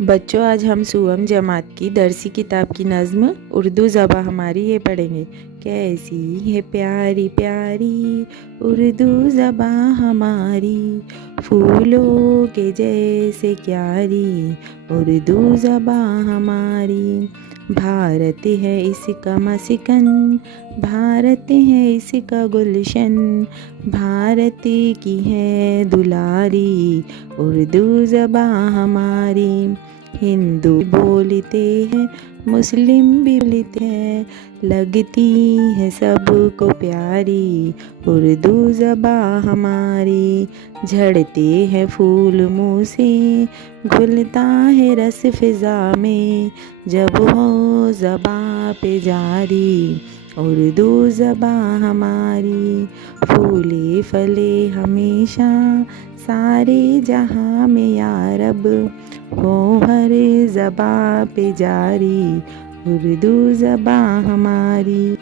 बच्चों, आज हम सुअम जमात की दरसी किताब की नज़्म उर्दू ज़बा हमारी ये पढ़ेंगे। कैसी है प्यारी प्यारी उर्दू ज़बा हमारी, फूलों के जैसे क्यारी उर्दू ज़बा हमारी। भारत है इसका मस्कन, भारत है इसका गुलशन, भारत की है दुलारी उर्दू ज़बा हमारी। हिंदू बोलते हैं, मुस्लिम भी बोलते हैं, लगती है सबको प्यारी उर्दू ज़बा हमारी। झड़ते हैं फूल मुँह से, घुलता है रस फिज़ा में, जब हो ज़बा पे जारी उर्दू ज़बा हमारी। फूले फले हमेशा सारे जहाँ में या रब, हो हर ज़बा पे जारी उर्दू ज़बा हमारी।